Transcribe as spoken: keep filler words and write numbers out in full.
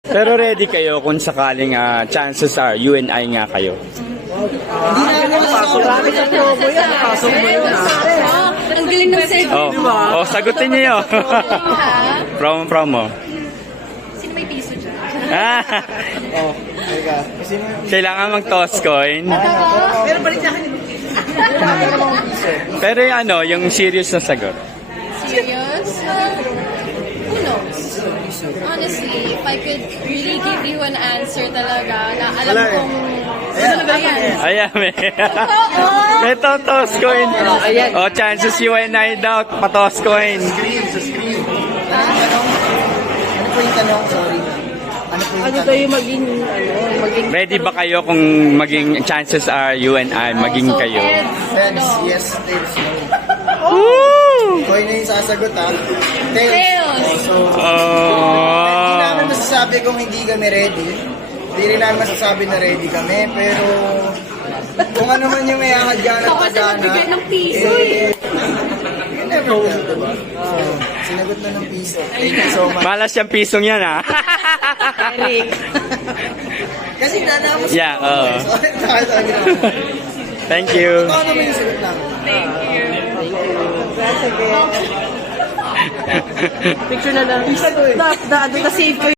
Pero ready kayo kung sakaling ah, chances are U N I nga kayo. Hindi na ako pasok. Marami sa promo yan. Pasok mo yun ha. Ang galing ng segue. Oh, oh sagutin niyo yun. promo, promo. Sino may piso dyan? Ah, Oh, teka. Kasi mo kailangan mag-toss coin. pero balik sa akin. Pero mga piso. Pero yung ano, yung serious na sagot. Serious? Uh, who knows? Honestly, if I could really give you an answer talaga na alam Wala eh. kong... Ayan. Ayan. Ayan, may. Oo! may to- toss coin. ayan. Oh, chances U N I daw, pa-toss coin. Screen, sa screen. Ano po yung tanong? Sorry. Ano po yung Ano tanong? tayo maging, ano, maging... Ready ba kayo kung maging chances are U N I, maging So, kayo? heads, Heads, no. yes, tails, no. Woo! Koy na yung sasagot ha. Tails. Tails. So, hindi Oh. namin masasabi kung hindi kami ready. Hindi rin namin masasabi na ready kami. Pero kung ano man yung may ahadyan at Ako kasi pagana, nagbigay ng piso eh, you never know, diba? So, sinagot na ng piso. Thank you so much. Malas yung pisong yan, ha? Eric. Kasi nanamos Yeah, oo. Sorry, sorry, sorry. Thank you. Ito naman yung sagot namin. Thank you. Sige. Picture na lang. Da, da, da, save ko